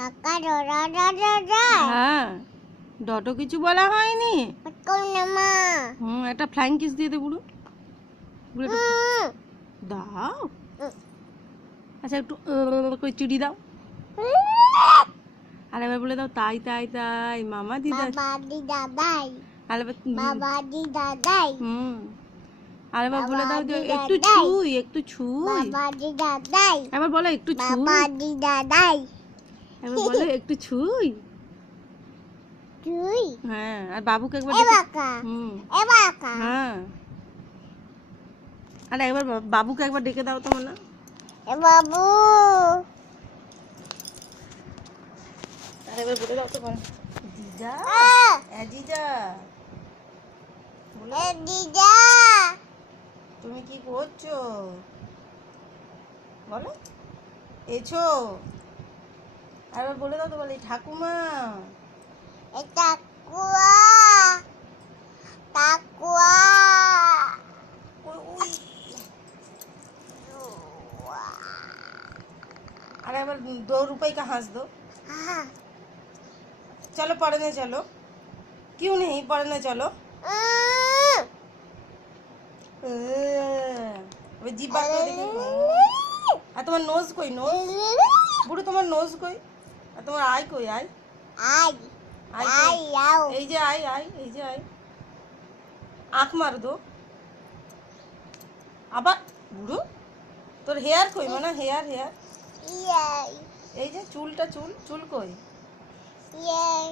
কাকা ডরা ডরা হ্যাঁ ডটো কিছু বলা হয়নি। কোন না মা একটা ফ্লাইং কিস দিয়ে দে বুড়ো। দাও। আচ্ছা একটু করে চিড়ি দাও। আর এবার বলে দাও তাই তাই তাই মামা দিদা বাবা দিদা দাই আর এবার বাবা দিদা দাই আর এবার বলে দাও যে বাবা একটু দিদা ছুই একটু ছুই। বাবা দিদা দাই এবার বলো একটু বাবা ছুই। দিদা দাই এবার বলো একটু ছুই। তুই হ্যাঁ আর বাবুকে একবার এ ডেকে বাকা এ বাকা হ্যাঁ আরে একবার বাবুকে একবার ডেকে দাও তো মনে। এ বাবু আর একবার বলে দাও তো বল জিজা জিজা এ দিদা তুমি কি করছো বলো এছো। আর একবার বলে দাও তো বলে ঠাকুমা। এটা কুয়া তাকুয়া আর একবার 2 रुपए का हंस दो। चलो पढ़ने चलो। क्यों नहीं पढ़ने चलो। अबे जीभ बात कर देखो। আর তোমার নোজ কই নোজ বুড়ো তোমার নোজ কই আর তোমার আই কই আই আই আই আই আও এই যে আই আই এই যে আই আঁখ মার দো আবার বুড়ো তোর হেয়ার কই মানে হেয়ার হেয়ার ইয়াই এই যে চুলটা চুল চুল কই ইয়াই